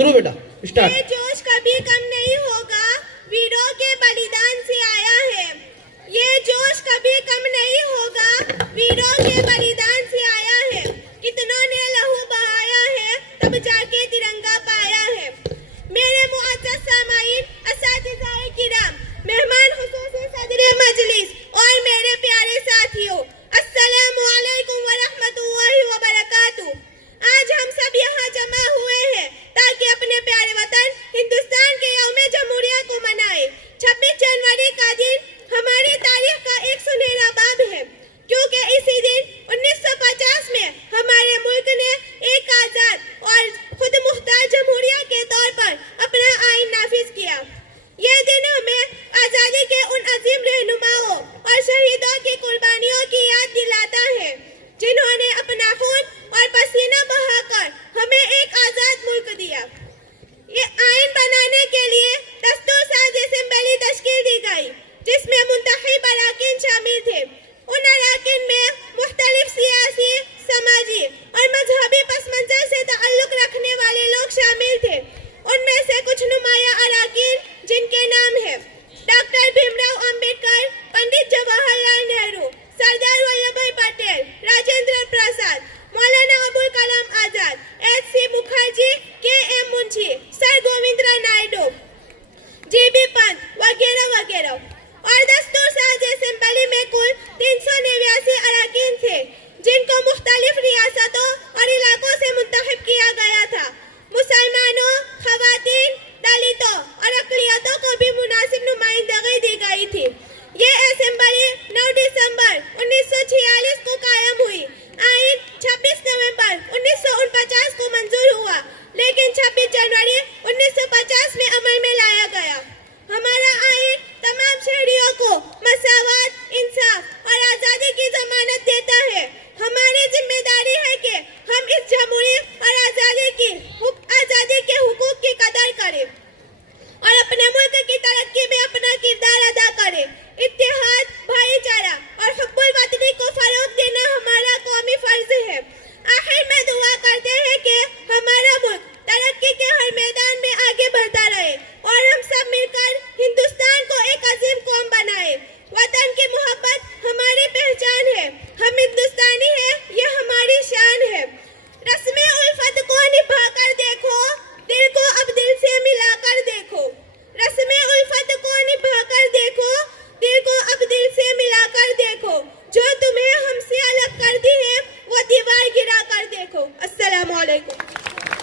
شروع بیٹا اسٹارٹ. یہ جوش کبھی کم نہیں ہوگا، ویروں کے بلیدان سے آیا ہے. یہ جوش کبھی کم نہیں ہوگا، ویروں کے بلیدان سے آیا ہے. کتنوں نے لہو بہایا ہے، تب جا کے ترنگا پایا ہے. میرے معزز سامعین، اساتذہ کرام، مہمان خصوصی صدر مجلس اور میرے پیارے ساتھیوں، السلام علیکم ورحمۃ اللہ وبرکاتہ. آج ہم سب یہاں جمع ہوئے ہیں تاکہ اپنے پیارے وطن ہندوستان کے یوم جمہوریہ کو منائیں. 26 جنوری کا دن ہماری تاریخ کا ایک سنہرا باب ہے، کیونکہ اسی دن 1950 میں ہمارے ملک نے ایک آزاد اور خود مختار جمہوریہ کے طور پر اپنا آئین نافذ کیا. یہ دن ہمیں آزادی کے ان عظیم رہنماؤں اور شہیدوں کی قربانیوں کی یاد دلاتا ہے، جنہوں نے اپنا خون اور پسینہ بہا کر ہمیں ایک آزاد ملک دیا. یہ آئین بنانے کے لیے دستور ساز اسمبلی تشکیل دی گئی، جس میں منتخب اراکین شامل تھے. ان اراکین میں مختلف سیاسی، سماجی اور مذہبی پس منظر سے تعلق رکھنے